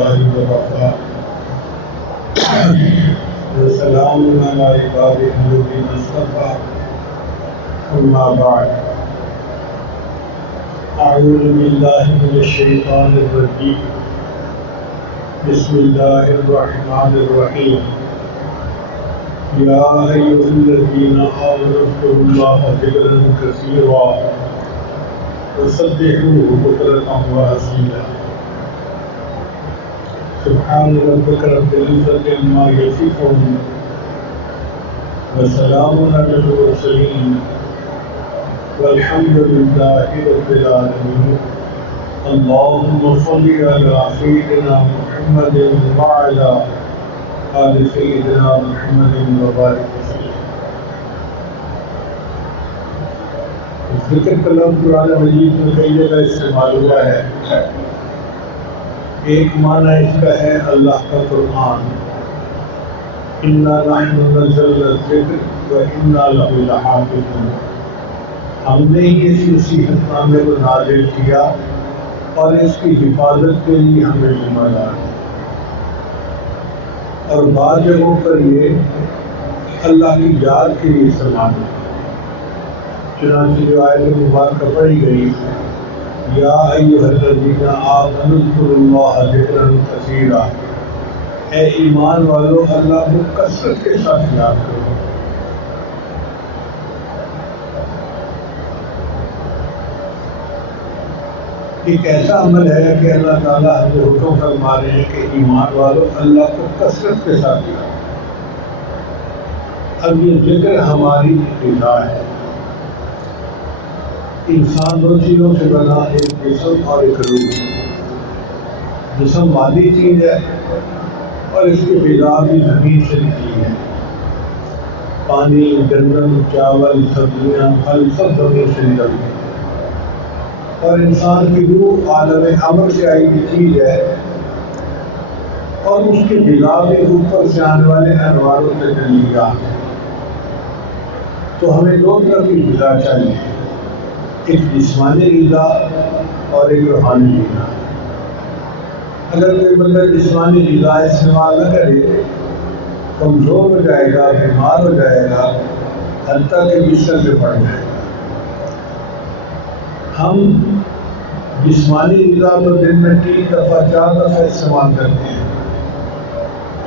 الله وكفى وسلام على عباده الذين اصطفى أما بعد أعوذ بالله من الشيطان الرجيم بسم الله الرحمن الرحيم يا أيها الذين آمنوا اذكروا الله ذكرا كثيرا وسبحوه بكرة وأصيلا سبحان ربك رب العزة عما يصفون وسلام على المرسلين والحمد لله رب العالمين اللهم صل على سيدنا محمد وعلى آل سيدنا محمد وبارك وسلم. ذکر کلام قرآن مجید میں کئی جگہ استعمال ہوا ہے. ایک معنی اس کا ہے اللہ کا قرآن، اِنَّا نَحْنُ نَزَّلْنَا الذِّكْرَ وَإِنَّا لَهُ لَحَافِظُونَ. ہم نے ہی اس نصیحت نامے کو نازل کیا اور اس کی حفاظت کے لیے ہمیں ذمہ دار ہے. اور بعض جگہوں پر یہ اللہ کی یاد کے لیے استعمال ہے. چنانچہ جو آیت مبارکہ پڑھی گئی یا ایھا الذین آمنوا اذکروا اللہ ذکرا کثیرا، اے ایمان والو اللہ کو کثرت کے ساتھ یاد کرو. ایک ایسا عمل ہے کہ اللہ تعالیٰ ہم کو حکم فرما رہے ہیں کہ ایمان والو اللہ کو کثرت کے ساتھ یاد کرو. اب یہ ذکر ہماری غذا ہے. انسان دو چیزوں سے بنا، ایک جسم اور ایک روح. جسم مادی چیز ہے اور اس کی غذا بھی زمین سے نکلی ہے. پانی، گندم، چاول، سبزیاں، پھل سب زمین سے نکلتے ہیں. اور انسان کی روح عالم امر سے آئی ہوئی چیز ہے اور اس کی غذا بھی اوپر سے آنے والے انواروں سے ملے. تو ہمیں دو طرح کی غذا چاہیے، ایک جسمانی غذا اور ایک روحانی غذا. اگر کوئی بندہ جسمانی غذا استعمال نہ کرے کمزور ہو جائے گا، بیمار ہو جائے گا، حتیٰ کہ بستر پہ پڑ جائے گا. ہم جسمانی غذا تو دن میں 3 دفعہ 4 دفعہ استعمال کرتے ہیں،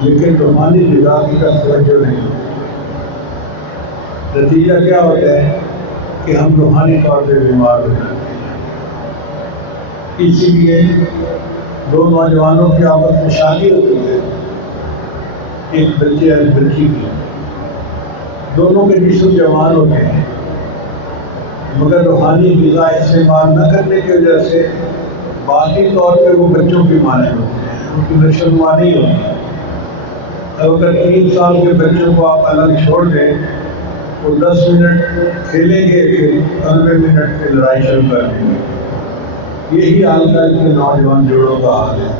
لیکن روحانی غذا کی طرف توجہ نہیں ہوتی. نتیجہ کیا ہوتا ہے کہ ہم روحانی طور پہ بیمار ہو جاتے ہیں. اسی لیے دو نوجوانوں کی آپس میں شادی ہوتی ہے، ایک بچے اور ایک بچی کی. دونوں کے جسم جوان ہوتے ہیں، مگر روحانی غذا استعمال نہ کرنے کی وجہ سے باقی طور پہ وہ بچوں کی مانند ہوتے ہیں، ان کی نشوونما نہیں ہوتی. اگر 3 سال کے بچوں کو آپ الگ چھوڑ دیں، وہ 10 منٹ کھیلیں گے، پھر 90 منٹ پہ لڑائی شروع کر دیں گے. یہی آج کل کے نوجوان جوڑوں کا حال ہے.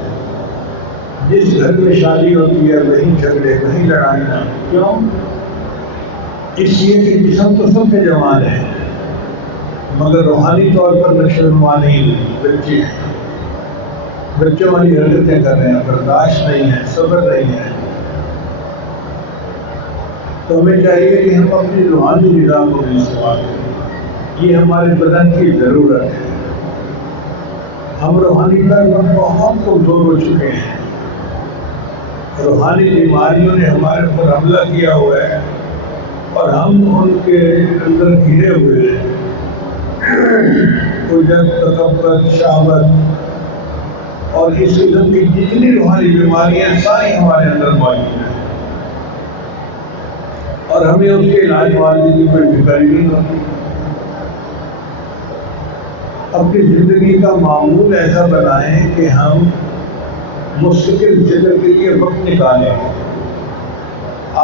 جس گھر میں شادی ہوتی ہے وہیں جھگڑے، وہیں لڑائیاں. کیوں؟ اس لیے کہ جسم تو سب کے جوان ہیں مگر روحانی طور پر نشوونما نہیں ہوئی. بچے بچوں والی حرکتیں کر رہے ہیں، برداشت نہیں ہے، صبر نہیں ہے. تو ہمیں چاہیے کہ ہم اپنی روحانی غذا کو بھی استعمال کریں. یہ ہمارے بدن کی ضرورت ہے. ہم روحانی طور پر بہت کمزور ہو چکے ہیں. روحانی بیماریوں نے ہمارے اوپر حملہ کیا ہوا ہے اور ہم ان کے اندر گھرے ہوئے ہیں. الجھن، تکبر، شہوت اور اس قسم کی جتنی روحانی بیماریاں ساری ہمارے اندر موجود ہیں اور ہمیں اس کے علاج والے کی کوئی فکر ہی نہیں ہوتی. اپنی زندگی کا معمول ایسا بنائیں کہ ہم مستقل ذکر کے لیے وقت نکالیں.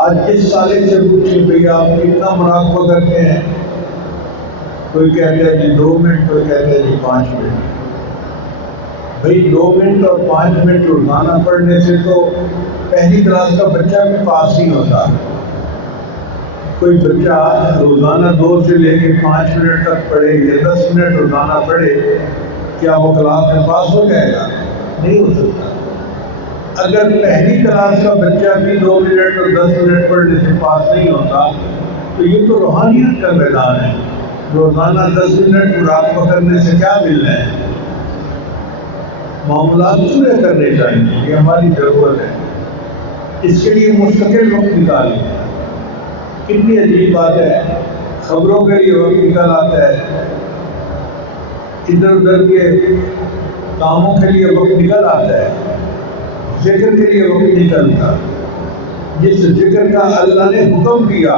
آج اس سالے سے پوچھیں بھئی آپ کتنا مراقبہ کرتے ہیں؟ کوئی کہتا ہے جی 2 منٹ، کوئی کہتا ہے جی 5 منٹ. بھئی 2 منٹ اور 5 منٹ روزانہ پڑھنے سے تو پہلی کلاس کا بچہ بھی پاس نہیں ہوتا. کوئی بچہ روزانہ 2 سے لے کے 5 منٹ تک پڑھے یا 10 منٹ روزانہ پڑھے، کیا وہ کلاس میں پاس ہو جائے گا؟ نہیں ہو سکتا. اگر پہلی کلاس کا بچہ بھی 2 منٹ اور 10 منٹ پڑھنے سے پاس نہیں ہوتا تو یہ تو روحانیت کا میدان ہے. روزانہ 10 منٹ مراقبہ کرنے سے کیا مل رہا ہے؟ معاملات پورے کرنے چاہیے، یہ ہماری ضرورت ہے. اس کے لیے مستقل وقت نکالیں. کتنی عجیب بات ہے، خبروں کے لیے وقت نکال آتا ہے، ادھر ادھر کے کاموں کے لیے وقت نکل آتا ہے، ذکر کے لیے وقت نکلتا. جس ذکر کا اللہ نے حکم دیا،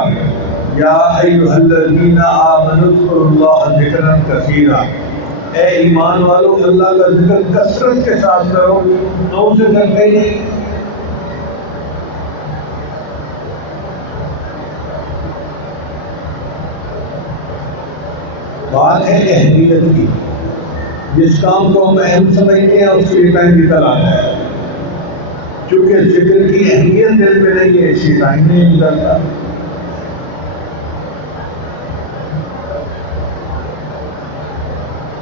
یا ایھا الذین آمنوا اذکروا اللہ ذکرا کثیرا، اے ایمان والو اللہ کا ذکر کثرت کے ساتھ کرو. تو اسے کرتے ہی نہیں. بات ہے اہمیت کی. جس کام کو ہم اہم سمجھتے ہیں اس کے لیے ٹائم نکل آتا ہے. چونکہ ذکر کی اہمیت دل میں نہیں ہے، اسی ٹائم نہیں نکلتا.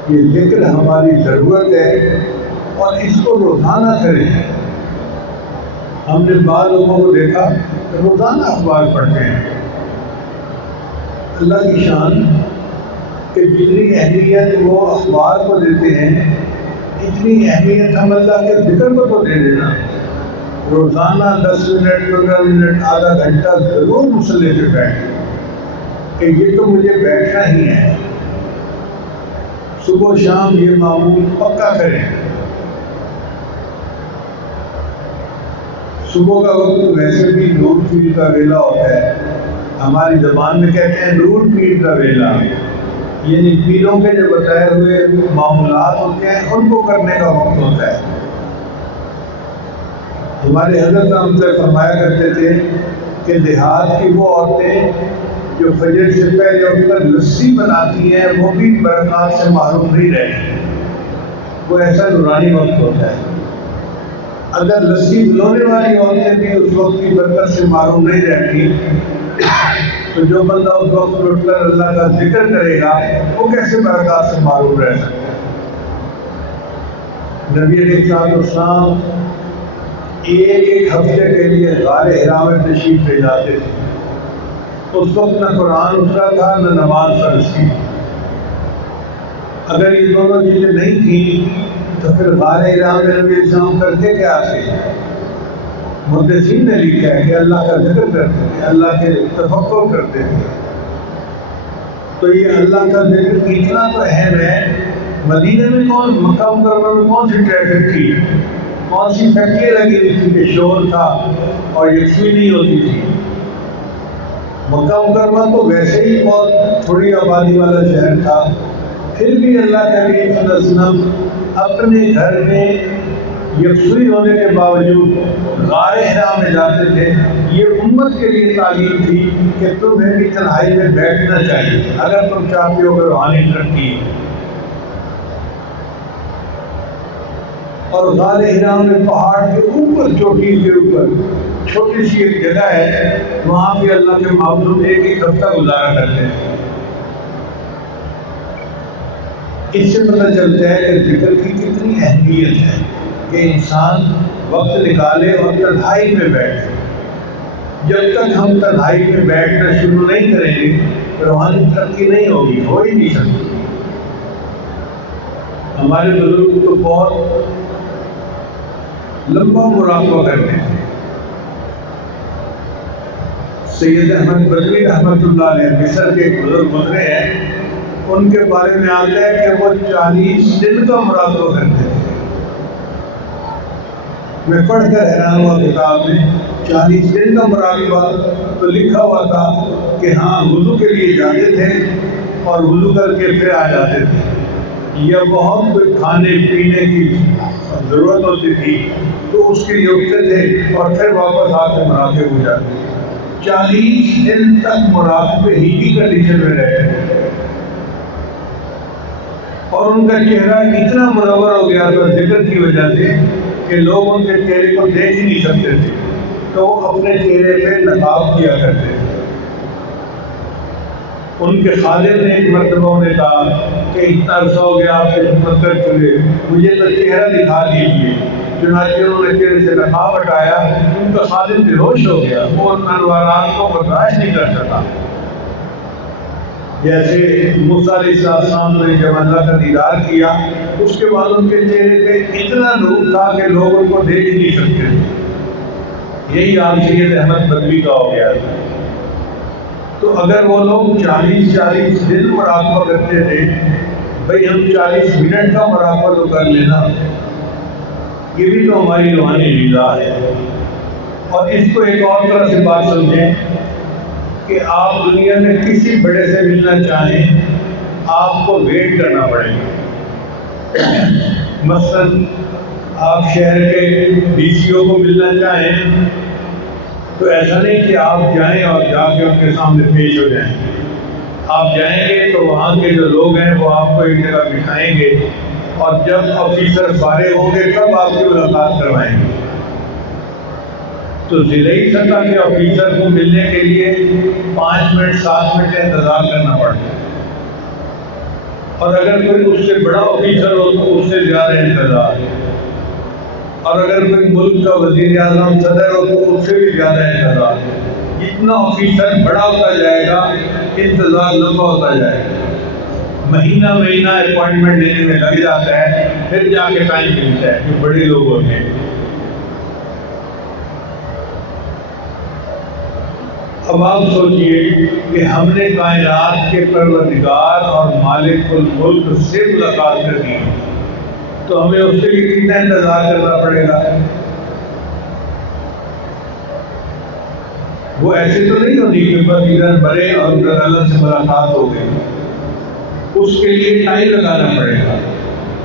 یہ ذکر ہماری ضرورت ہے اور اس کو روزانہ کریں. ہم نے بعض لوگوں کو دیکھا روزانہ اخبار پڑھتے ہیں. اللہ کی شان کہ جتنی اہمیت وہ اخبار کو دیتے ہیں اتنی اہمیت ہم اللہ کے ذکر کو تو دے دینا. روزانہ 10 منٹ 15 منٹ آدھا گھنٹہ ضرور مصلی پہ بیٹھیں کہ یہ تو مجھے بیٹھنا ہی ہے. صبح و شام یہ معمول پکا کریں. صبح کا وقت ویسے بھی نور پیر کا ویلا ہوتا ہے. ہماری زبان میں کہتے ہیں نور پیر کا ویلا، یعنی پیروں کے جو بتائے ہوئے معاملات ہوتے ہیں ان کو کرنے کا وقت ہوتا ہے. ہمارے حضرت ہم سے فرمایا کرتے تھے کہ دیہات کی وہ عورتیں جو فجر سے پہلے اٹھ کر لسی بناتی ہیں وہ بھی برکات سے محروم نہیں رہتی. وہ ایسا نورانی وقت ہوتا ہے. اگر لسی بلونے والی عورتیں بھی اس وقت کی برکت سے محروم نہیں رہتی تو جو بندہ اس وقت اٹھ کر اللہ کا ذکر کرے گا وہ کیسے برکات سے محروم رہ سکتا ہے؟ نبی علیہ السلام ایک ہفتے کے لیے غار حرا میں تشریف لے جاتے تھے. اس وقت نہ قرآن اترا تھا نہ نماز فرض تھی. اگر یہ دونوں چیزیں نہیں تھیں تو پھر غار حرا میں نبی علیہ السلام کرتے کیا تھے؟ محدثین نے لکھا ہے کہ اللہ کا ذکر کرتے تھے، اللہ کے تفکر کرتے تھے. تو یہ اللہ کا ذکر اتنا تو اہم ہے. مدینہ میں مکہ مکرمہ میں کون سی ٹریفک تھی، کون سی فیکٹری لگی ہوئی تھی کہ شور تھا اور یکسوئی نہیں ہوتی تھی. مکہ مکرمہ تو ویسے ہی بہت تھوڑی آبادی والا شہر تھا. پھر بھی اللہ کے نبی صلی اللہ علیہ وسلم اپنے گھر میں یکسوئی ہونے کے باوجود غار حرا میں جاتے تھے. یہ امت کے لیے تعلیم تھی کہ تمہیں بھی تنہائی میں بیٹھنا چاہیے اگر تم چاہتے ہو کہ روحانی ترقی. اور غار حرا میں پہاڑ کے اوپر چوٹی کے اوپر چھوٹی سی ایک جگہ ہے، وہاں پہ اللہ کے معبود ایک ہفتہ گزارا کرتے ہیں. اس سے پتہ چلتا ہے کہ ذکر کی کتنی اہمیت ہے کہ انسان وقت نکالے اور تنہائی میں بیٹھے. جب تک ہم تنہائی میں بیٹھنا شروع نہیں کریں گے روحانی ترقی نہیں ہوگی، ہو ہی نہیں سکتی. ہمارے بزرگ تو بہت لمبا مراقبہ کرتے ہیں. سید احمد بدوی رحمۃ اللہ علیہ مصر کے ایک بزرگ گزرے ہیں، ان کے بارے میں آتا ہے کہ وہ 40 دن کا مراقبہ کرتے تھے. میں پڑھ کر حیران ہوا کتاب میں 40 دن کا مراقبہ. تو لکھا ہوا تھا کہ ہاں وضو کے لیے جاتے تھے اور وضو کر کے پھر آ جاتے تھے. یا بہت کوئی کھانے پینے کی ضرورت ہوتی تھی تو اس کے لیے اٹھتے تھے اور پھر واپس آ کے مراقبے ہو جاتے تھے. 40 دن تک مراقبے ہی کی کنڈیشن میں رہے اور ان کا چہرہ اتنا منور ہو گیا تھا ذکر کی وجہ سے کہ لوگ ان کے چہرے کو دیکھ ہی نہیں سکتے تھے. تو وہ اپنے چہرے پہ نقاب کیا کرتے تھے. ان کے خادم نے ایک مرتبہ انہیں کہا کہ اتنا عرصہ ہو گیا آپ کے خدمت کر چلے، مجھے تو چہرہ دکھا دیجیے. چنانچہ انہوں نے چہرے سے نقاب ہٹایا، ان کا خادم بے ہوش ہو گیا، وہ ان انوارات کو برداشت نہیں کر سکا۔ جیسے موسیٰ علیہ السلام نے جب اللہ کا دیدار کیا، اس کے بعد ان کے چہرے پہ اتنا نور تھا کہ لوگ ان کو دیکھ نہیں سکتے۔ یہی حال سید احمد بدوی کا ہو گیا۔ تو اگر وہ لوگ 40 دن مراقبہ کرتے تھے، بھئی ہم 40 منٹ کا مراقبہ تو کر لینا، یہ بھی تو ہماری روحانی غذا ہے۔ اور اس کو ایک اور طرح سے بات سمجھیں کہ آپ دنیا میں کسی بڑے سے ملنا چاہیں، آپ کو ویٹ کرنا پڑے گا۔ مثلاً آپ شہر کے ڈی سی او کو ملنا چاہیں تو ایسا نہیں کہ آپ جائیں اور جا کے ان کے سامنے پیش ہو جائیں۔ آپ جائیں گے تو وہاں کے جو لوگ ہیں وہ آپ کو ایک جگہ بٹھائیں گے، اور جب آفیسر فارغ ہوں گے تب آپ کی ملاقات کروائیں گے۔ تو ضلعی سطح کے آفیسر کو ملنے کے لیے 5 منٹ 7 منٹ انتظار کرنا پڑتا ہے، اور اگر کوئی اس سے بڑا آفیسر ہو تو اس سے زیادہ انتظار، اور اگر کوئی ملک کا وزیر اعظم صدر ہو تو اس سے بھی زیادہ انتظار۔ جتنا آفیسر بڑا ہوتا جائے گا انتظار لمبا ہوتا جائے گا، مہینہ اپوائنٹمنٹ لینے میں لگ جاتا ہے، پھر جا کے ٹائم ملتا ہے جو بڑے لوگ ہوتے ہیں۔ اب آپ سوچئے کہ ہم نے کائنات کے پروردگار اور مالک الملک سے ملاقات کرنی ہے تو ہمیں اس کے لیے کتنا انتظار کرنا پڑے گا؟ وہ ایسے تو نہیں ہوتی کہ بس ادھر مرے اور ادھر اللہ سے ملاقات ہو گئی، اس کے لیے ٹائم لگانا پڑے گا۔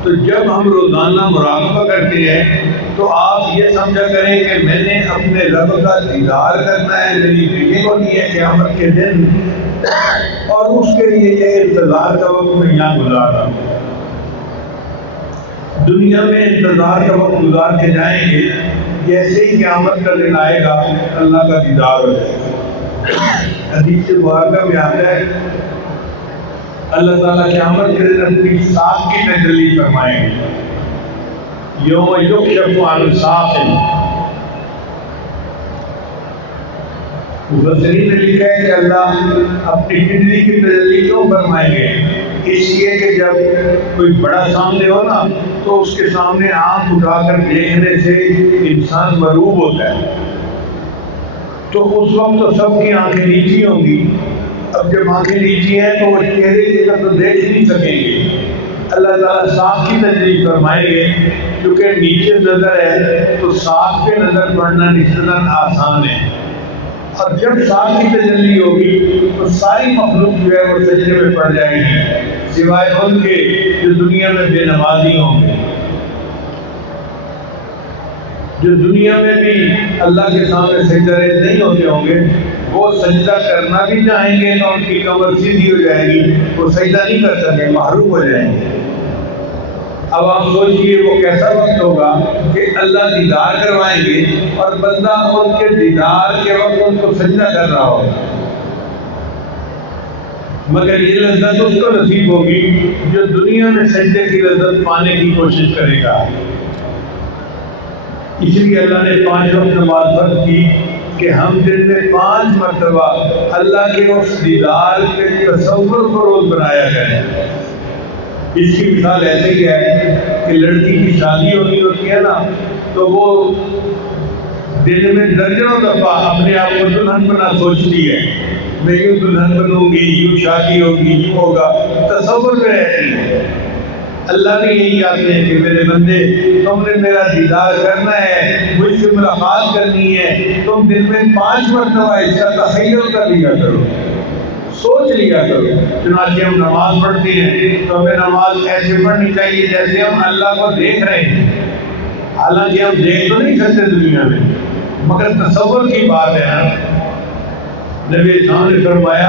تو جب ہم روزانہ مراقبہ کرتے ہیں تو آپ یہ سمجھا کریں کہ میں نے اپنے رب کا دیدار کرنا ہے، میری فکر ہوتی ہے قیامت کے دن، اور اس کے لیے یہ انتظار کا وقت میں یہاں گزار رہا ہوں۔ دنیا میں انتظار کا وقت گزار کے جائیں گے، جیسے ہی قیامت کا دن آئے گا اللہ کا دیدار ہو جائے گا۔ حدیث مبارکہ میں آتا ہے اللہ تعالیٰ قیامت کے دن اپنی ساتھ کی تجلی فرمائیں گے، یوم یکشف عن ساق۔ مفسرین نے لکھا ہے کہ اللہ اپنی تجلی کی تجلی کیوں فرمائیں گے؟ اس لیے کہ جب کوئی بڑا سامنے ہو نا تو اس کے سامنے آنکھ اٹھا کر دیکھنے سے انسان مرعوب ہوتا ہے، تو اس وقت تو سب کی آنکھیں نیچی ہوں گی۔ اب جب آنکھیں نیچی ہیں تو وہ چہرے کی طرف تو دیکھ نہیں سکیں گے۔ اللہ تعالیٰ صاف کی تجلی فرمائیں گے، کیونکہ نیچے نظر ہے تو صاف پہ نظر پڑنا نسبتاً آسان ہے، اور جب صاف کی تجلی ہوگی تو ساری مخلوق جو ہے وہ سجدے میں پڑ جائے گی، سوائے ان کے جو دنیا میں بے نمازی ہوں گے، جو دنیا میں بھی اللہ کے سامنے سجدہ ریز نہیں ہوتے ہوں گے، وہ سجدہ کرنا بھی چاہیں گے تو ان کی کمر سیدھی ہو جائے گی، وہ سجدہ نہیں کر سکیں، محروم ہو جائیں گے۔ اب آپ سوچئے وہ کیسا وقت ہوگا کہ اللہ دیدار کروائیں گے اور بندہ ان کے دیدار کے وقت ان کو سجدہ کر رہا ہوگا، مگر یہ لذت اس کو نصیب ہوگی جو دنیا میں سجدے کی لذت پانے کی کوشش کرے گا۔ اس لیے اللہ نے 5 وقت نماز فرض کی کہ ہم دن میں 5 مرتبہ اللہ کے اس دیدار کے تصور کو روز بنایا کریں۔ اس کی مثال ایسے ہی ہے کہ لڑکی کی شادی ہونی ہوتی ہے نا تو وہ دن میں درجنوں دفعہ اپنے آپ کو دلہن بنا سوچتی ہے، میں یوں دلہن بنوں گی، یوں شادی ہوگی، یوں ہوگا، تصور میں رہتی ہے۔ اللہ بھی یہی کہتے ہیں کہ میرے بندے تم نے میرا دیدار کرنا ہے، مجھ سے ملاقات کرنی ہے، تم دن میں 5 مرتبہ اس کا تخیل کر لیا کرو، سوچ لیا کرو۔ چنانچہ ہم نماز پڑھتے ہیں تو ہمیں نماز ایسے پڑھنی چاہیے جیسے ہم اللہ کو دیکھ رہے ہیں، حالانکہ ہم دیکھ تو نہیں سکتے دنیا میں، مگر تصور کی بات ہے نا۔ نبی اسلام نے فرمایا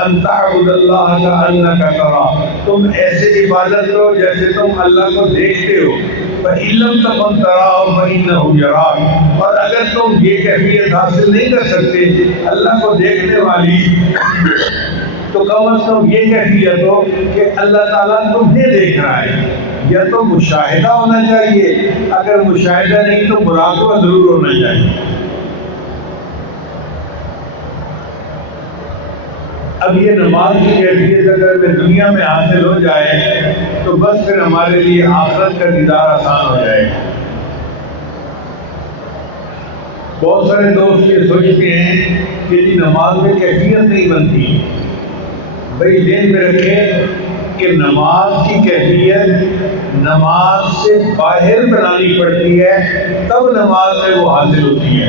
ان تعبد اللہ کأنک تراہ، تم ایسے عبادت کرو جیسے تم اللہ کو دیکھتے ہو، فإن لم تکن تراہ فإنہ یراک، اور اگر تم یہ کیفیت حاصل نہیں کر سکتے اللہ کو دیکھنے والی تو کم از کم یہ کیفیت ہو کہ اللہ تعالیٰ تمہیں دیکھ رہا ہے. یا تو مشاہدہ ہونا چاہیے، اگر مشاہدہ نہیں تو مراقبہ ضرور ہونا چاہیے. اب یہ نماز کی کیفیت اگر ہمیں دنیا میں حاصل ہو جائے تو بس پھر ہمارے لیے آخرت کا دیدار آسان ہو جائے گا. بہت سارے دوست یہ سوچتے ہیں کہ جی نماز میں کیفیت نہیں بنتی. بھائی ذہن میں رکھیں کہ نماز کی کیفیت نماز سے باہر بنانی پڑتی ہے، تب نماز میں وہ حاصل ہوتی ہے.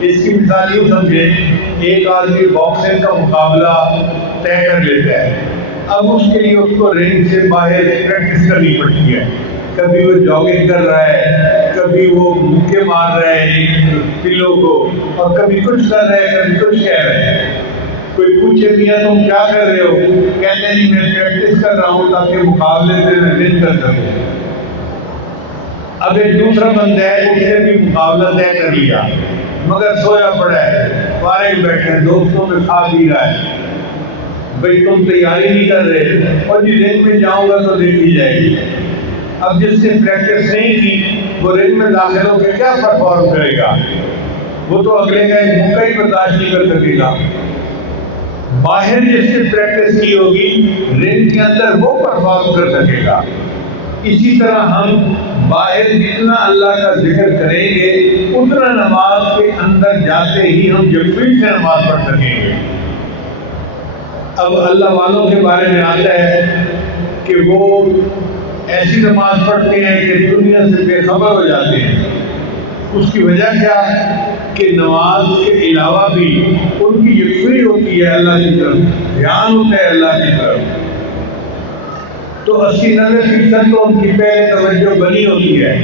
اس کی مثال یوں سمجھیں، ایک آدمی باکسنگ کا مقابلہ طے کر لیتا ہے. اب اس کے لیے اس کو رنگ سے باہر پریکٹس کرنی پڑتی ہے. کبھی وہ جاگنگ کر رہا ہے، کبھی وہ مکے مار رہا ہے ایک پلوں کو، اور کبھی کچھ کر رہا ہے، کبھی کچھ کہہ رہا ہے. کوئی پوچھے میاں تم کیا کر رہے ہو؟ کہتے ہیں جی میں پریکٹس کر رہا ہوں تاکہ مقابلے میں ون کر سکوں. اب ایک دوسرا بندہ ہے، اس نے بھی مقابلہ طے کر لیا مگر سویا پڑا ہے، فارغ بیٹھے ہیں، دوستوں میں کھا پی رہا ہے. بھائی تم تیاری نہیں کر رہے، اور جی رنگ میں جاؤں گا تو دیکھی جائے گی. اب جس نے پریکٹس نہیں کی وہ رنگ میں داخل ہو کے کیا پرفارم کرے گا؟ وہ تو اگلے کا ایک موقع ہی برداشت نہیں کر سکے گا. باہر جس نے پریکٹس کی ہوگی رنگ کے اندر وہ پرفارم کر سکے گا. اسی طرح ہم باہر جتنا اللہ کا ذکر کریں گے اتنا نماز کے اندر جاتے ہی ہم یقین سے نماز پڑھ سکیں گے. اب اللہ والوں کے بارے میں آتا ہے کہ وہ ایسی نماز پڑھتے ہیں کہ دنیا سے بے خبر ہو جاتے ہیں. اس کی وجہ کیا؟ کہ نماز کے علاوہ بھی ان کی یکسوئی ہوتی ہے اللہ کی طرف، دھیان ہوتا ہے اللہ کی طرف. تو 80-90% تو ان کی پہلے توجہ بنی ہوتی ہے.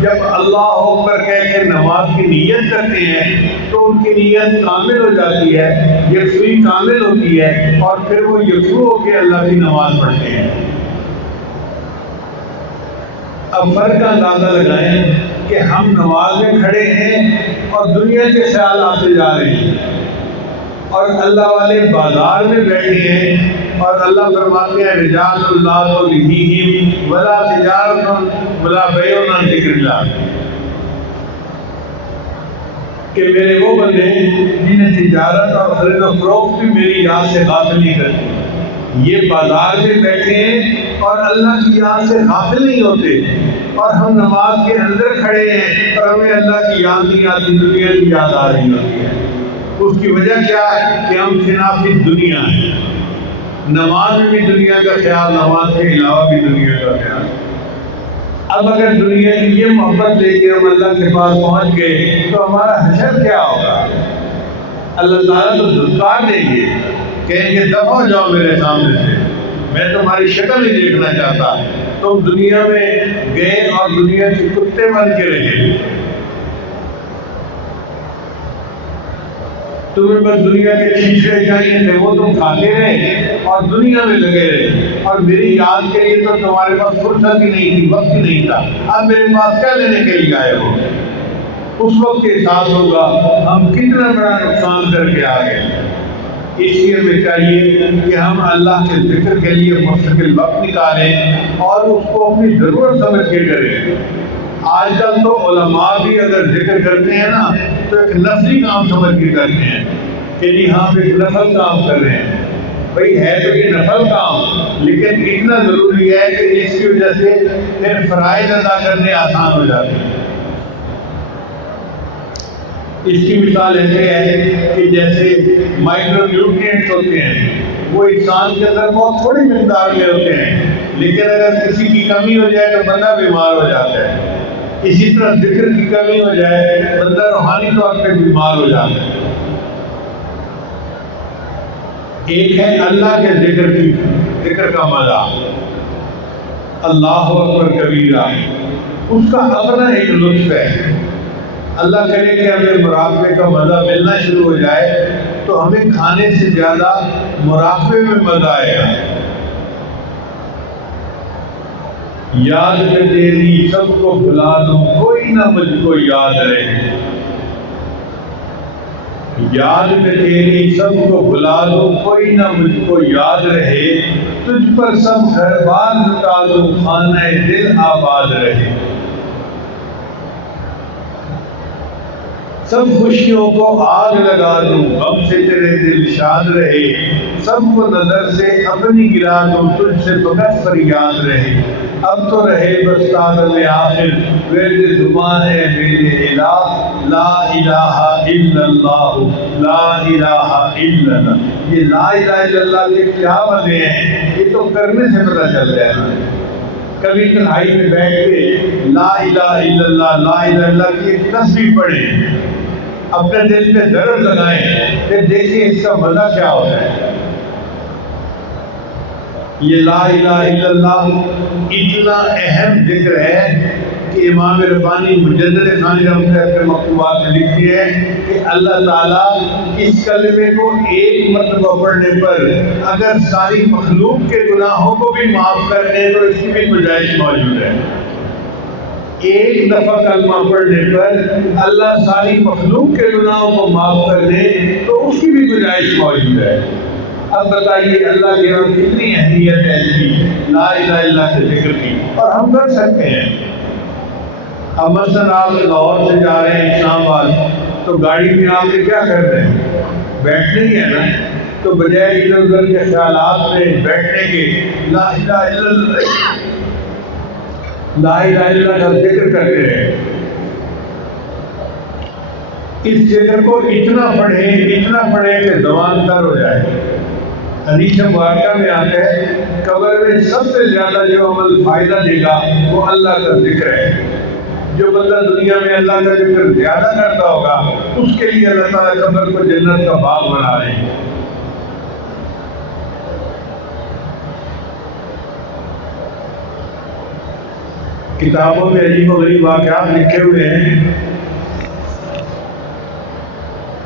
جب اللہ اکبر کہہ کے نماز کی نیت کرتے ہیں تو ان کی نیت کامل ہو جاتی ہے، یکسوئی کامل ہوتی ہے، اور پھر وہ یکسو ہو کے اللہ کی نماز پڑھتے ہیں. اب فرق کا اندازہ لگائیں کہ ہم نماز میں کھڑے ہیں اور دنیا کے خیال آتے جا رہے ہیں، اور اللہ والے بازار میں بیٹھے ہیں اور اللہ فرماتے ہیں رجال اللہ تلہیہم ولا تجارۃ ولا بیع عن ذکر اللہ، کہ میرے وہ بندے جنہیں تجارت اور خرید و فروخت بھی میری یاد سے غافل نہیں کرتے. یہ بازار میں بیٹھے ہیں اور اللہ کی یاد سے غافل نہیں ہوتے، اور ہم نماز کے اندر کھڑے ہیں اور ہمیں اللہ کی یاد نہیں آتی، دنیا کی یاد آ رہی ہوتی ہے. اس کی وجہ کیا ہے کہ ہم خنافی دنیا ہیں. نماز میں بھی دنیا کا خیال، نماز کے علاوہ بھی دنیا کا خیال. اب اگر دنیا کی یہ محبت لے کے ہم اللہ کے پاس پہنچ گئے تو ہمارا حشر کیا ہوگا؟ اللہ تعالیٰ تو دھتکار دیں گے، کہیں گے دفع ہو جاؤ میرے سامنے سے، میں تمہاری شکل نہیں دیکھنا چاہتا. تم دنیا میں گئے اور دنیا کے کتے بن کے رہے، تمہیں بس دنیا کے شیشے چاہیے تھے، وہ تم کھاتے رہے اور دنیا میں لگے رہے، اور میری یاد کے لیے تو تمہارے پاس فرصت ہی نہیں تھی، وقت ہی نہیں تھا. اب میرے پاس کیا لینے کے لیے آئے ہو؟ اس وقت احساس ہوگا ہم کتنا بڑا نقصان کر کے آ گئے. اس لیے ہمیں چاہیے کہ ہم اللہ کے ذکر کے لیے مستقل وقت نکالیں اور اس کو اپنی ضرورت سمجھ کے کریں. آج کل تو علماء بھی اگر ذکر کرتے ہیں نا تو ایک نفلی کام سمجھ کے کرتے ہیں کہ جی ہم ایک نفل کام کر رہے ہیں. بھائی ہے تو یہ نفل کام، لیکن اتنا ضروری ہے کہ اس کی وجہ سے پھر فرائض ادا کرنے آسان ہو جاتے ہیں. اس کی مثال ایسے ہے کہ جیسے مائکرو نیوٹرینٹس ہوتے ہیں، وہ انسان کے اندر بہت تھوڑی مقدار میں ہوتے ہیں، لیکن اگر کسی کی کمی ہو جائے تو بندہ بیمار ہو جاتا ہے. اسی طرح ذکر کی کمی ہو جائے بندہ روحانی طور پہ بیمار ہو جاتا ہے. ایک ہے اللہ کے ذکر کا مزہ، اللہ اکبر کبیرہ، اس کا اپنا ایک لطف ہے. اللہ کرے کہ ہمیں مراقبے کا مزہ ملنا شروع ہو جائے تو ہمیں کھانے سے زیادہ مراقبے میں مزہ آئے گا. یاد میں تیری سب کو بھلا دوں کوئی نہ مجھ کو یاد رہے، یاد میں تیری سب کو بھلا دوں کوئی نہ مجھ کو یاد رہے، تجھ پر سب گھر بار لٹا دوں خانہ دل آباد رہے۔ سب خوشیوں کو آگ لگا دوں غم سے تیرے دل شاد رہے، سب کو نظر سے اپنی گرا دوں تجھ سے فقط فریاد رہے۔ اب تو رہے بس عالم آخر ورد زبان ہے میرے الہ، لا الہ الا اللہ، لا الہ الا اللہ۔ یہ لا الہ الا اللہ کے کیا معنی ہیں یہ تو کرنے سے پتہ چلتا ہے۔ کبھی تنہائی میں بیٹھ کے لا الہ الا اللہ، لا الہ الا اللہ کی ایک تسبیح پڑھیں، اپنے دل پہ درد لگائیں، پھر دیکھیں اس کا مزہ کیا ہوتا ہے۔ یہ لا الہ الا اللہ اتنا اہم ذکر ہے کہ امام ربانی مجدد ثانی رحمۃ اللہ کے مکتوبات میں لکھتی ہے کہ اللہ تعالیٰ اس کلمے کو ایک مرتبہ پڑھنے پر اگر ساری مخلوق کے گناہوں کو بھی معاف کر دے تو اس کی بھی گنجائش موجود ہے۔ ایک دفعہ کلمہ پڑھنے پر اللہ ساری مخلوق کے گناہوں کو معاف کر دے تو اس کی بھی گنجائش موجود ہے۔ اب بتائیے اللہ کے یہاں کتنی اہمیت ہے اس کی لا الہ الا اللہ کے ذکر کی، اور ہم کر سکتے ہیں۔ اب مثلاً آپ لاہور سے جا رہے ہیں اسلام آباد تو گاڑی میں آپ نے کیا کر رہے ہیں؟ بیٹھنے ہی ہے نا، تو بجائے ادھر ادھر کے خیالات میں بیٹھنے کے لا الہ الا اللہ، لا الہ الا اللہ کا ذکر کرتے رہے۔ اس ذکر کو اتنا پڑھیں کہ زبان تر ہو جائے۔ حدیث مبارکہ میں آتا ہے قبر میں سب سے زیادہ جو عمل فائدہ دے گا وہ اللہ کا ذکر ہے۔ جو بندہ دنیا میں اللہ کا ذکر زیادہ کرتا ہوگا اس کے لیے اللہ تعالیٰ قبر کو جنت کا باغ بنا رہے ہیں۔ کتابوں میں عجیب و غریب واقعات لکھے ہوئے ہیں۔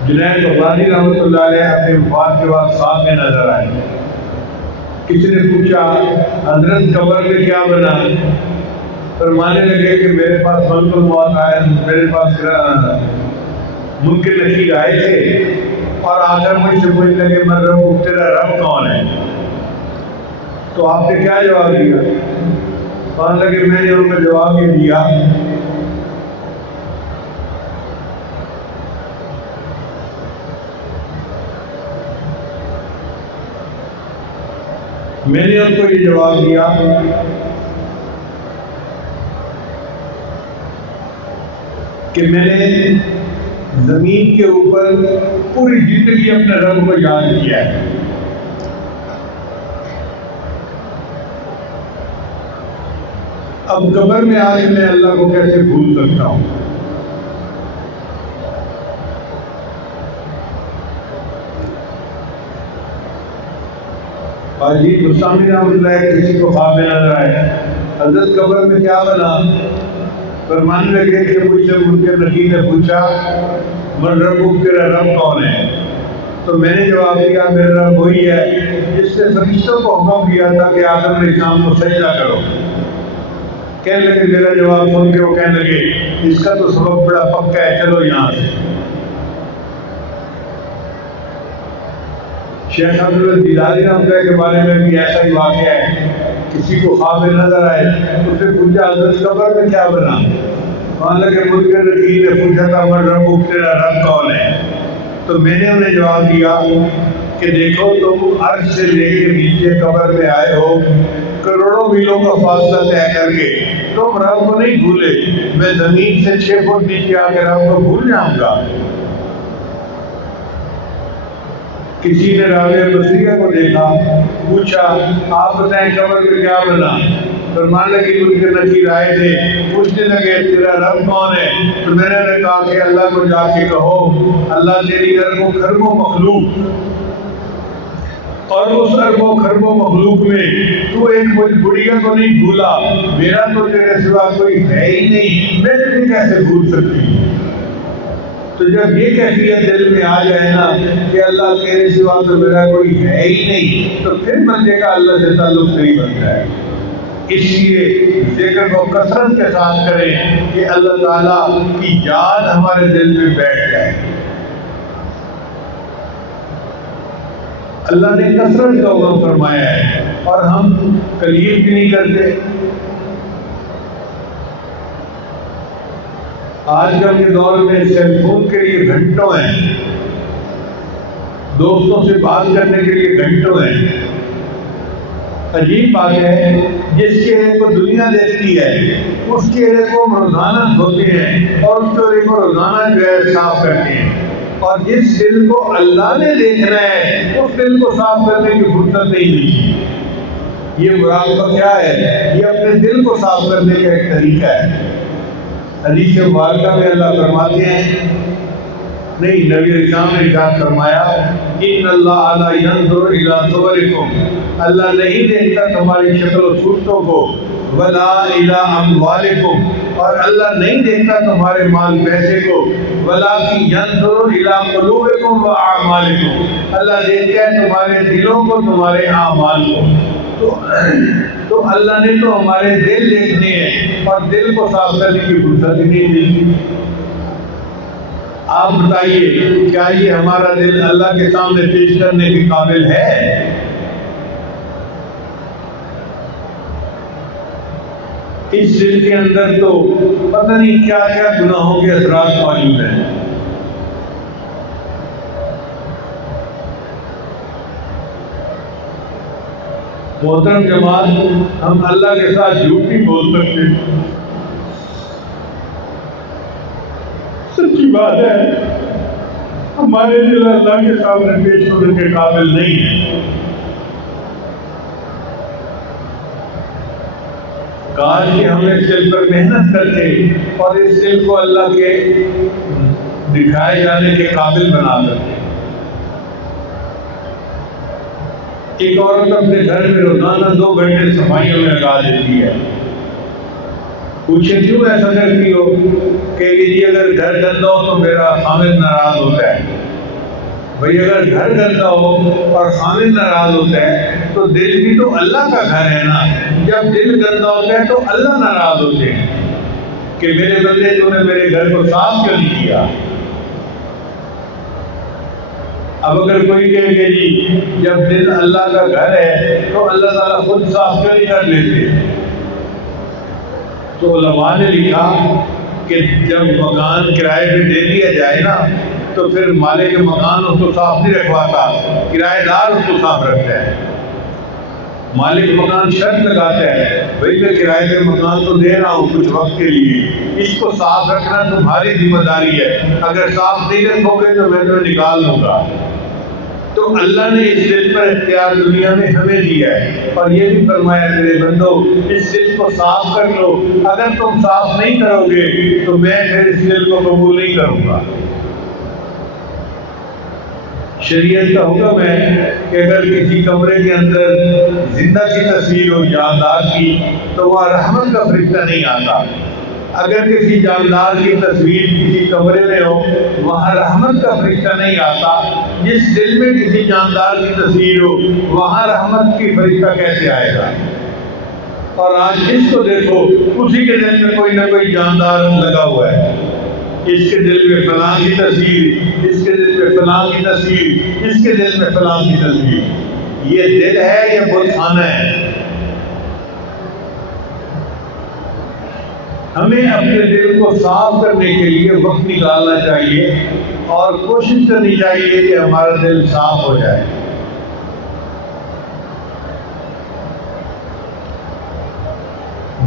جنید بغدادی رحمۃ اللہ علیہ اپنے وفات کے بعد خواب میں نظر آئے۔ کسی نے پوچھا حضرت قبر میں کیا بنا؟ فرمانے لگے کہ میرے پاس ملک الموت آئے، میرے پاس منکر نکیر آئے تھے اور آ کر مجھ سے پوچھنے لگے من رب، تیرا رب کون ہے؟ تو آپ نے کیا جواب دیا؟ کہنے لگے میں نے ان کو جواب یہ دیا میں نے ان کو یہ جواب دیا کہ میں نے زمین کے اوپر پوری زندگی اپنے رب کو یاد کیا ہے، اب قبر میں آ کے میں اللہ کو کیسے بھول سکتا ہوں؟ جی مستعمل رحمۃ اللہ کسی کو خواب میں نظر آئے حضرت قبر میں کیا بنا؟ فرمانے لگے کہ مجھ سے منکر نکیر نے پوچھا من رب، تیرا رب کون ہے؟ تو میں نے جواب دیا میرا رب وہی ہے جس نے فرشتوں کو حکم دیا تھا کہ آدم علیہ السلام کو سجدہ کرو۔ کہنے لگے میرا جواب سن کے وہ کہنے لگے اس کا تو سبب بڑا پکا ہے، چلو یہاں سے۔ شیخ عبدالعزیز رحمۃ اللہ کے بارے میں بھی ایسا ہی واقعہ ہے، کسی کو خواب میں نظر آئے اس سے پوچھا حضرت قبر میں کیا بنا؟ کہنے لگے منکر نکیر نے پوچھا تھا من رب، تیرا رب کون ہے؟ تو میں نے انہیں جواب دیا کہ دیکھو تم عرش سے لے کے نیچے قبر میں آئے ہو، کروڑوں میلوں کا فاصلہ طے کر کے تم رب کو نہیں بھولے، میں زمین سے 6 فٹ نیچے آ کے رب کو بھول جاؤں گا؟ کسی نے رابعہ بصریہ کو دیکھا، پوچھا آپ بتائیں قبر میں کیا بنا؟ فرمانے لگے منکر نکیر آئے تھے، پوچھنے لگے تیرا رب کون ہے؟ تو میں نے کہا کہ اللہ کو جا کے کہو اللہ تیری اربوں خربوں مخلوق اور اس اربوں خربوں مخلوق میں تو ایک مجھ بڑھیا کو نہیں بھولا، میرا تو تیرے سوا کوئی ہے ہی نہیں، میں تجھے کیسے بھول سکتی ہوں؟ تو جب یہ کیفیت دل میں آ جائے نا کہ اللہ تیرے سوا تو میرا کوئی ہے ہی نہیں، تو پھر بندے کا اللہ سے تعلق نہیں بنتا ہے۔ اس لیے ذکر کو کثرت کے ساتھ کریں کہ اللہ تعالیٰ کی یاد ہمارے دل میں بیٹھ جائے۔ اللہ نے کثرت کا حکم فرمایا ہے اور ہم قلیل بھی نہیں کرتے۔ آج کل کے دور میں سیل فون کے لیے گھنٹوں ہیں، دوستوں سے بات کرنے کے لیے گھنٹوں ہیں۔ عجیب بات ہے، جس چہرے کو دنیا دیکھتی ہے اس چہرے کو روزانہ دھوتے ہیں اور اس چہرے کو روزانہ جو ہے صاف کرتے ہیں، اور جس دل کو اللہ نے دیکھنا ہے اس دل کو صاف کرنے کی فرصت نہیں ملتی۔ یہ مراقبہ کیا ہے؟ یہ اپنے دل کو صاف کرنے کا ایک طریقہ ہے۔ حدیث مبارکہ میں اللہ فرماتے ہیں، نہیں، نبی اسلام نے ارشاد فرمایا، ان اللہ لا ينظر الى صورکم، اللہ نہیں دیکھتا تمہاری شکل و صورتوں کو، ولا الى اموالکم، اور اللہ نہیں دیکھتا تمہارے مال پیسے کو، ولکن ينظر الى قلوبکم واعمالکم، اللہ دیکھتا ہے تمہارے دلوں کو، تمہارے اعمال کو۔ تو اللہ نے تو ہمارے دل دیکھنے ہیں اور دل کو صاف کرنے کی فرصت ہی نہیں ملتی۔ آپ بتائیے، کیا یہ ہمارا دل اللہ کے سامنے پیش کرنے کے قابل ہے؟ اس دل کے اندر تو پتہ نہیں کیا کیا گناہوں کے اثرات موجود ہیں۔ محترم جماعت، ہم اللہ کے ساتھ جھوٹ نہیں بول سکتے، سچی بات ہے، ہمارے دل اللہ کے سامنے پیش ہونے کے قابل نہیں ہے۔ کاش کہ ہم اس دل پر محنت کرتے اور اس دل کو اللہ کے دکھائے جانے کے قابل بنا سکتے۔ ایک عورت اپنے گھر میں روزانہ 2 گھنٹے صفائیوں میں لگا دیتی ہے، پوچھے کیوں ایسا کرتی ہو؟ کہ جی اگر گھر گندا ہو تو میرا خامد ناراض ہوتا ہے۔ بھئی اگر گھر گندا ہو اور خامد ناراض ہوتا ہے تو دل بھی تو اللہ کا گھر ہے نا، جب دل گندا ہوتا ہے تو اللہ ناراض ہوتے ہیں کہ میرے بندے تو نے میرے گھر کو صاف کیوں نہیں کیا۔ اب اگر کوئی کہے کہ جی جب دل اللہ کا گھر ہے تو اللہ تعالیٰ خود صاف کیوں نہیں کر لیتے؟ تو علماء نے لکھا کہ جب مکان کرائے پہ دے دیا جائے نا تو پھر مالک مکان اس کو صاف نہیں رکھواتا، کرایہ دار اس کو صاف رکھتا ہے۔ مالک مکان شرط لگاتا ہے، بھئی میں کرائے پہ مکان تو دے رہا ہوں کچھ وقت کے لیے، اس کو صاف رکھنا تمہاری ذمہ داری ہے، اگر صاف نہیں رکھو گے تو میں تمہیں نکال دوں گا۔ تو اللہ نے اس دل پر اختیار دنیا میں ہمیں دیا ہے، اور یہ بھی فرمایا میرے بندو اس دل کو صاف کر لو، اگر تم صاف نہیں کرو گے تو میں پھر اس دل کو قبول نہیں کروں گا۔ شریعت کا حکم ہے کہ اگر کسی کمرے کے اندر زندہ کی تصویر ہو جاندار کی تو وہ رحمت کا فرشتہ نہیں آتا، اگر کسی جاندار کی تصویر کسی کمرے میں ہو وہاں رحمت کا فرشتہ نہیں آتا۔ جس دل میں کسی جاندار کی تصویر ہو وہاں رحمت کی فرشتہ کیسے آئے گا؟ اور آج جس کو دیکھو اسی کے دل میں کوئی نہ کوئی جاندار لگا ہوا ہے، اس کے دل میں فلاں کی تصویر، اس کے دل میں فلاں کی تصویر، اس کے دل میں فلاں کی تصویر۔ یہ دل ہے یہ بت خانہ ہے۔ ہمیں اپنے دل کو صاف کرنے کے لیے وقت نکالنا چاہیے اور کوشش کرنی چاہیے کہ ہمارا دل صاف ہو جائے۔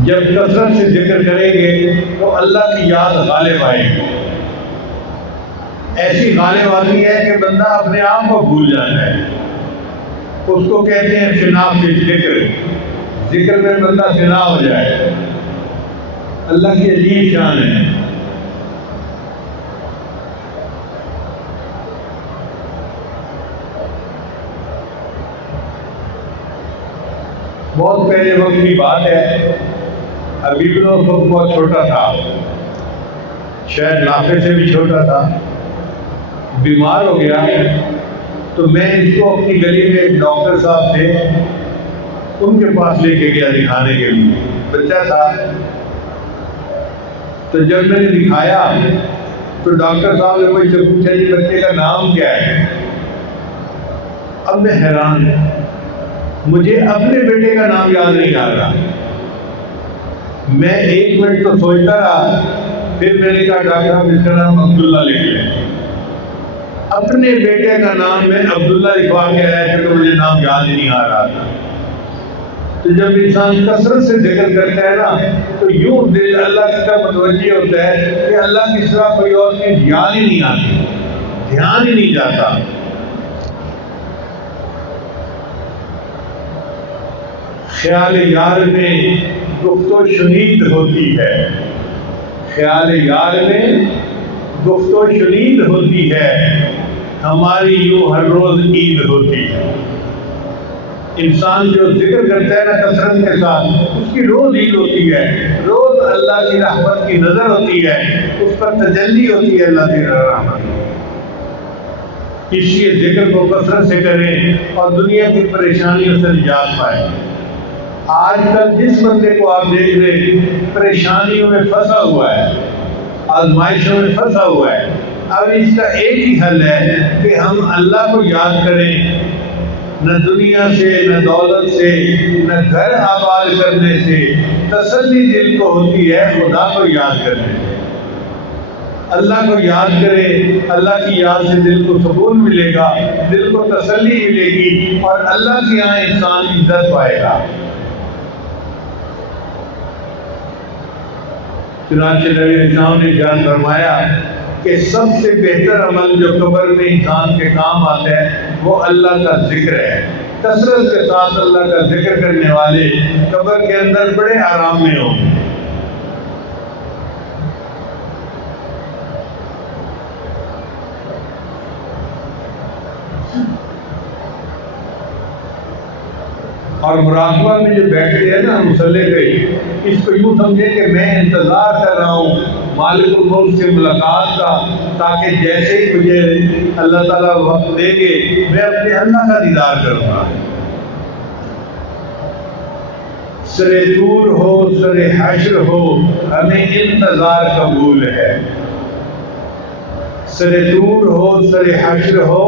جب کثرت سے ذکر کریں گے تو اللہ کی یاد غالب آئے گی، ایسی غالب آتی ہے کہ بندہ اپنے آپ کو بھول جاتا ہے۔ اس کو کہتے ہیں شناخت ذکر، ذکر میں بندہ فنا ہو جائے۔ اللہ کی عجیب شان ہے۔ بہت پہلے وقت کی بات ہے، ابھی بھی بہت چھوٹا تھا، شاید نافے سے بھی چھوٹا تھا، بیمار ہو گیا۔ تو میں اس کو اپنی گلی میں ایک ڈاکٹر صاحب تھے ان کے پاس لے کے گیا دکھانے کے لیے، بچہ تھا۔ تو جب میں نے دکھایا تو ڈاکٹر صاحب نے مجھ سے پوچھا یہ بچے کا نام کیا ہے؟ اب میں حیران ہوں، مجھے اپنے بیٹے کا نام یاد نہیں آ رہا۔ میں 1 منٹ تو سوچتا رہا، پھر میں نے کہا ڈاکٹر صاحب اس کا نام عبداللہ لکھ لیں۔ اپنے بیٹے کا نام میں عبداللہ لکھوا کے آیا کیونکہ مجھے نام یاد ہی نہیں آ رہا تھا۔ تو جب انسان کثرت سے ذکر کرتا ہے نا تو یوں دل اللہ کی طرف متوجہ ہوتا ہے کہ اللہ کی سوا کوئی اور چیز یاد ہی نہیں آتی، دھیان ہی نہیں جاتا۔ خیال یار میں گفت و شنید ہوتی ہے، خیال یار میں گفت و شنید ہوتی ہے، ہماری یوں ہر روز عید ہوتی ہے۔ انسان جو ذکر کرتا ہے نا کثرت کے ساتھ، اس کی روز عید ہوتی ہے، روز اللہ کی رحمت کی نظر ہوتی ہے، اس پر تجلی ہوتی ہے اللہ کی رحمت۔ اس لیے ذکر کو کثرت سے کریں اور دنیا کی پریشانیوں سے نجات پائیں۔ آج کل جس بندے کو آپ دیکھ رہے پریشانیوں میں پھنسا ہوا ہے، آزمائشوں میں پھنسا ہوا ہے، اب اس کا ایک ہی حل ہے کہ ہم اللہ کو یاد کریں، نہ دنیا سے، نہ دولت سے، نہ گھر آباد کرنے سے تسلی دل کو ہوتی ہے، خدا کو یاد کرنے سے۔ اللہ کو یاد کرے، اللہ کی یاد سے دل کو سکون ملے گا، دل کو تسلی ملے گی اور اللہ کے یہاں انسان عزت پائے گا۔ چنانچہ نبی اسلام نے بیان فرمایا کہ سب سے بہتر عمل جو قبر میں انسان کے کام آتا ہے وہ اللہ کا ذکر ہے۔ کثرت کے ساتھ اللہ کا ذکر کرنے والے قبر کے اندر بڑے آرام میں ہوں گے۔ اور مراقبہ میں جو بیٹھتے ہیں نا مصلی پہ، اس کو یوں سمجھیں کہ میں انتظار کر رہا ہوں مالک الموت سے ملاقات کا، تاکہ جیسے ہی مجھے اللہ تعالیٰ وقت دیں گے میں اپنے اللہ کا دیدار کروں گا۔ سر طور ہو سر حشر ہو ہمیں انتظار قبول ہے، سر طور ہو سر حشر ہو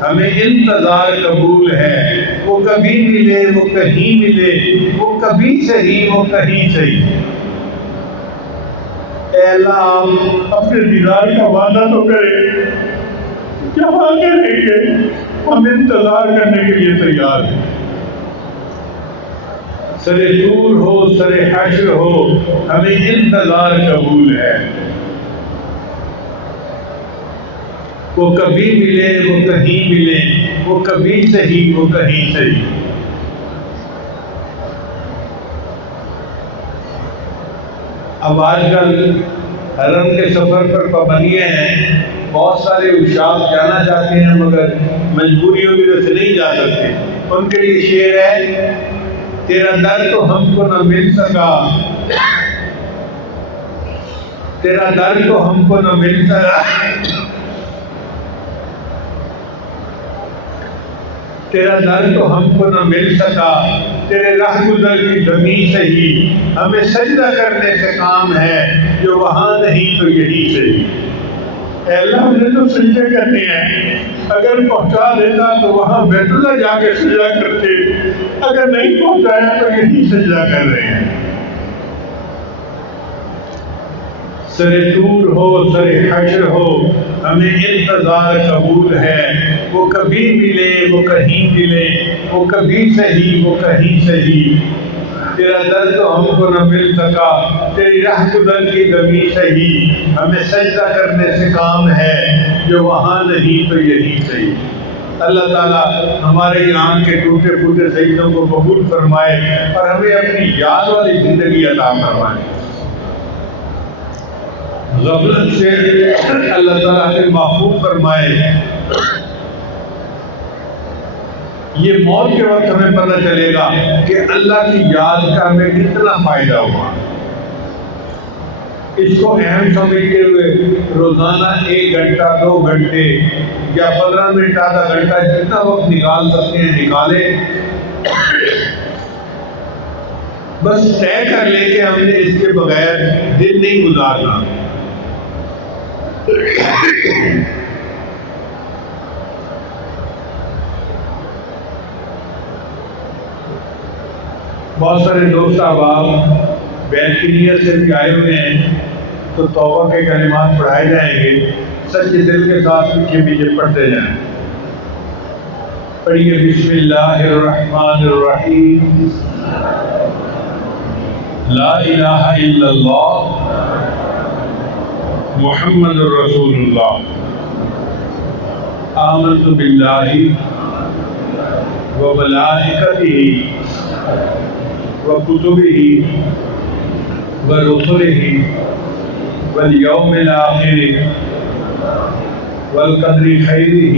ہمیں انتظار قبول ہے، وہ کبھی ملے وہ کہیں ملے، وہ کبھی صحیح وہ کہیں صحیح۔ اے اللہ آپ اپنے دیدار کا وعدہ تو کریں، کیا وعدے دیں گے؟ ہم انتظار کرنے کے لیے تیار ہیں۔ سر طور ہو سر حشر ہو ہمیں انتظار قبول ہے، وہ کبھی ملے وہ کہیں ملے، وہ کبھی صحیح وہ کہیں صحیح۔ اب آج کل حرم کے سفر پر پابندیاں ہیں، بہت سارے اشاعت جانا چاہتے ہیں مگر مجبوریوں کی وجہ سے نہیں جا سکتے۔ ان کے لیے شعر ہے، تیرا در تو ہم کو نہ مل سکا، تیرا در تو ہم کو نہ مل سکا، تیرا در تو ہم کو نہ مل سکا، تیرے راہ گزر کی زمین سے ہی ہمیں سجدہ کرنے سے کام ہے، جو وہاں نہیں تو یہی صحیح۔ اے اللہ ہم نے تو سجدے کرنے ہیں، اگر پہنچا دیتا تو وہاں بیت اللہ جا کے سجدہ کرتے، اگر نہیں پہنچایا تو یہی سجدہ کر رہے ہیں۔ سر طور ہو سر حشر ہو ہمیں انتظار قبول ہے، وہ کبھی ملے وہ کہیں ملے، وہ کبھی صحیح وہ کہیں صحیح۔ تیرا در تو ہم کو نہ مل سکا، تیری راہ گزر کی زمین صحیح، ہمیں سجدہ کرنے سے کام ہے، جو وہاں نہیں تو یہی صحیح۔ اللہ تعالیٰ ہمارے یہاں کے ٹوٹے پھوٹے سجدوں کو قبول فرمائے اور ہمیں اپنی یاد والی زندگی عطا فرمائے۔ غفلت سے اللہ تعالیٰ ہمیں محفوظ فرمائے۔ یہ موت کے وقت ہمیں پتہ چلے گا کہ اللہ کی یاد کا ہمیں کتنا فائدہ ہوا۔ اس کو اہم سمجھتے ہوئے روزانہ 1 گھنٹہ 2 گھنٹے یا 15 منٹ آدھا گھنٹہ جتنا وقت نکال سکتے ہیں نکالیں، بس طے کر لیں کہ ہم نے اس کے بغیر دن نہیں گزارنا۔ بہت سارے دوست احباب بیت کی نیت سے بھی آئے ہوئے ہیں، تو توبہ کے کلمات پڑھائے جائیں گے، سچے دل کے ساتھ پیچھے پیچھے پڑھتے جائیں۔ پڑھیے بسم اللہ الرحمن الرحیم۔ لا الہ الا اللہ محمد الرسول اللہ، آمنت باللہ و ملائکتہ و کتبہ و رسلہ والیوم الآخر والقدر خیرہ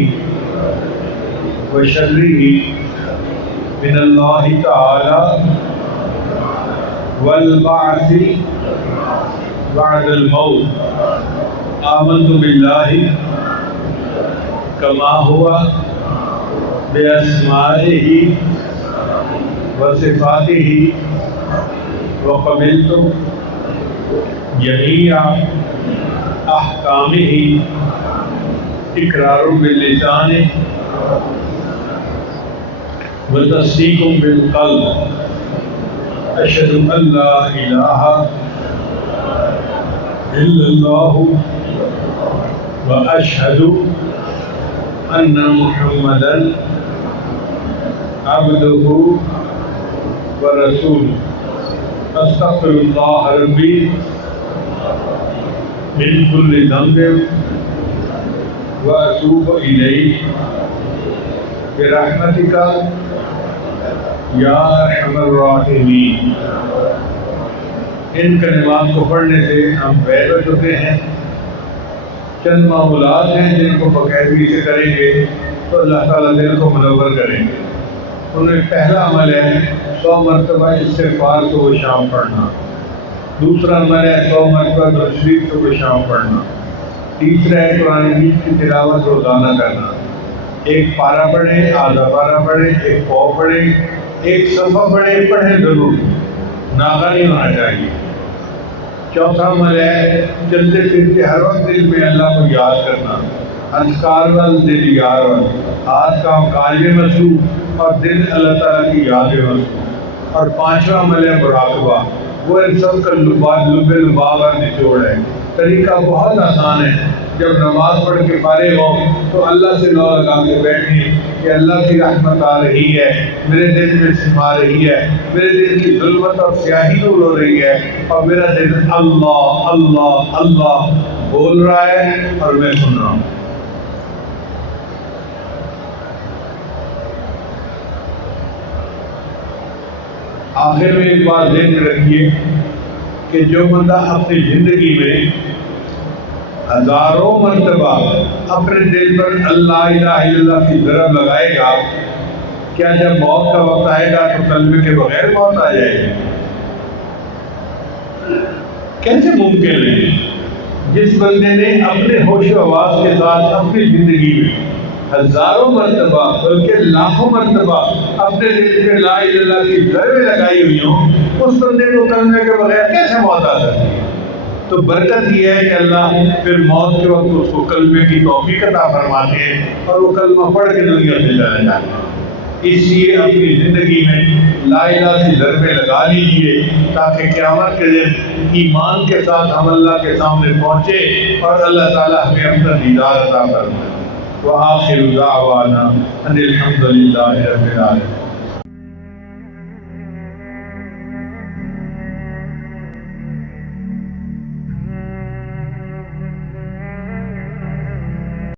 و شرہ من اللہ تعالی والبعث بعد الموت، آمنت باللہ کما ہوا باسمائہ وصفاتہ وقبلت جمیع احکامہ اقرار باللسان وتصدیق بالقلب، اشہد ان لا الہ الا اللہ واشہد ان محمدا عبدہ ورسولہ، استغفر اللہ ربی من کل ذنب واتوب الیہ برحمتک یا ارحم الراحمین۔ ان کلمات کو پڑھنے سے ہم بیت ہو چکے ہیں۔ چند معمولات ہیں جن کو باقاعدگی سے کریں گے تو اللہ تعالیٰ دل کو منور کریں گے۔ ان میں پہلا عمل ہے 100 مرتبہ استغفار صبح و شام پڑھنا، دوسرا عمل ہے 100 مرتبہ درود شریف صبح و شام پڑھنا، تیسرا ہے قرآن مجید کی تلاوت روزانہ کرنا، ایک پارہ پڑھیں، آدھا پارہ پڑھیں، ایک پاؤ پڑھیں، ایک صفحہ پڑھیں ضرور، ناغہ نہیں ہونا چاہیے۔ چوتھا عمل ہے چلتے پھرتے ہر وقت دل میں اللہ کو یاد کرنا، اذکار وال دل یار وال، ہاتھ کا کاج میں مصروف اور دل اللہ تعالیٰ کی یاد میں مصروف۔ اور پانچواں عمل ہے مراقبہ، وہ ان سب کا لب لباب اور نچوڑ ہے۔ طریقہ بہت آسان ہے، جب نماز پڑھ کے فارغ ہو تو اللہ سے لو لگا کے بیٹھیں کہ اللہ کی رحمت آ رہی ہے، میرے دل میں سما رہی ہے، میرے دل کی ظلمت اور سیاہی دور ہو رہی ہے، اور میرا دل اللہ اللہ اللہ بول رہا ہے اور میں سن رہا ہوں۔ آخر میں ایک بات ذہن میں رکھیے کہ جو بندہ اپنی زندگی میں ہزاروں مرتبہ اپنے دل پر اللہ الہ الا اللہ کی ضرب لگائے گا، کیا جب موت کا وقت آئے گا تو کلمے کے بغیر موت آ جائے گی؟ کیسے ممکن ہے؟ جس بندے نے اپنے ہوش و حواس کے ساتھ اپنی زندگی میں ہزاروں مرتبہ بلکہ لاکھوں مرتبہ اپنے دل پہ لا الہ الا اللہ کی ضربیں لگائی ہوئی ہوں، اس بندے کو کلمے کے بغیر کیسے موت آ سکتی ہے؟ تو برکت یہ ہے کہ اللہ پھر موت کے وقت اس کو کلمے کی توفیق عطا فرماتے ہیں اور وہ کلمہ پڑھ کے دنیا سے چلا جاتا ہے۔ اس لیے اپنی زندگی میں لا الہ کی ضربیں لگا لیجیے تاکہ قیامت کے دن ایمان کے ساتھ ہم اللہ کے سامنے پہنچے اور اللہ تعالیٰ ہمیں اپنا دیدار عطا فرمائے۔ وآخر دعوانا ان الحمد للہ رب العالمین۔